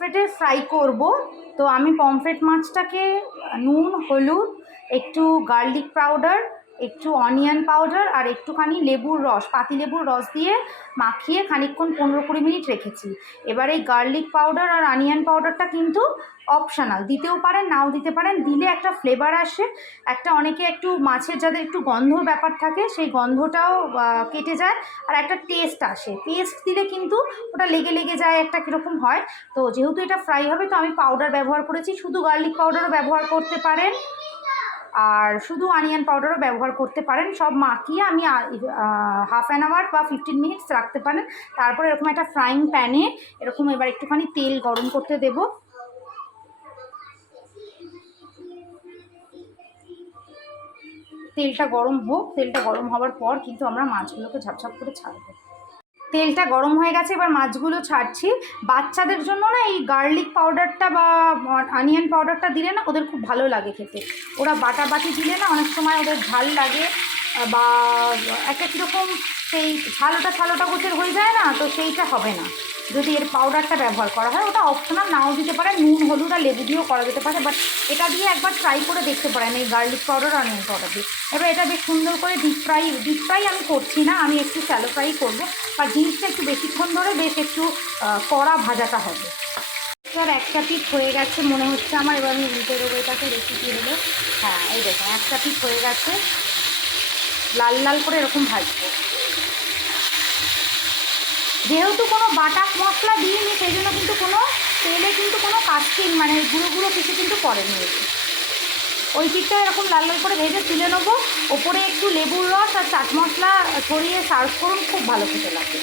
পমফ্রেটের fry করব। তো আমি পমফ্রেট মাছটাকে নুন, হলুদ, একটু গার্লিক পাউডার, একটু অনিয়ন পাউডার আর একটুখানি লেবুর রস, পাতিলেবুর রস দিয়ে মাখিয়ে খানিকক্ষণ 15-20 মিনিট রেখেছি। এবার এই গার্লিক পাউডার আর অনিয়ন পাউডারটা কিন্তু অপশনাল, দিতেও পারেন নাও দিতে পারেন, দিলে একটা ফ্লেভার আসে, একটা অনেকে একটু মাছের যাদের একটু গন্ধর ব্যাপার থাকে সেই গন্ধটাও কেটে যায়, আর একটা টেস্ট আসে। পেস্ট দিলে কিন্তু ওটা লেগে লেগে যায়, একটা কীরকম হয়। তো যেহেতু এটা ফ্রাই হবে তো আমি পাউডার ব্যবহার করেছি, শুধু গার্লিক পাউডারও ব্যবহার করতে পারেন আর শুধু অনিয়ন পাউডারও ব্যবহার করতে পারেন। সব মাখিয়ে আমি হাফ অ্যান আওয়ার বা 15 মিনিটস রাখতে পারেন। তারপর এরকম একটা ফ্রাইং প্যানে এরকম এবার একটুখানি তেল গরম করতে দেব। তেলটা গরম হোক, তেলটা গরম হওয়ার পর কিন্তু আমরা মাছগুলোকে ঝাপঝাপ করে ছাড়বো। তেলটা গরম হয়ে গেছে, এবার মাছগুলো ছাড়ছি। বাচ্চাদের জন্য না এই গার্লিক পাউডারটা বা অনিয়ন পাউডারটা দিলে না ওদের খুব ভালো লাগে খেতে। ওরা বাটাবাটি দিলে না অনেক সময় ওদের ঝাল লাগে বা একটা কীরকম সেই ছালোটা গোছের হয়ে যায় না, তো সেইটা হবে না যদি এর পাউডারটা ব্যবহার করা হয়। ওটা অপশনাল, নাও দিতে পারে, নুন, হলুদ আর লেবু দিয়েও করা যেতে পারে, বাট এটা দিয়ে একবার ট্রাই করে দেখতে পারেন এই গার্লিক পাউডার আর অনিয়ন পাউডার দিয়ে। এবার এটা বেশ সুন্দর করে ডিপ ফ্রাই আমি করছি না, আমি একটু শ্যালো ফ্রাই করবো, আর জিনিসটা একটু বেশিক্ষণ ধরে বেশ একটু কড়া ভাজাটা হবে। এবার একটা পিঠ হয়ে গেছে মনে হচ্ছে আমার, এবার আমি উল্টে দেবো এটাকে রেসিপি হলো। হ্যাঁ, এই দেখুন একটা পিঠ হয়ে গেছে, লাল লাল করে এরকম ভাজবো। যেহেতু কোনো বাটা মশলা দিইনি সেই জন্য কিন্তু কোনো তেলে কিন্তু কোনো কাস্টিং মানে গুঁড়ো গুঁড়ো কিছু কিন্তু পড়েনি। ওই পিঠটা এরকম লাল লাল করে ভেজে তুলে নেবো, ওপরে একটু লেবুর রস আর চাট মশলা ছড়িয়ে সার্ভ করুন, খুব ভালো খেতে লাগে।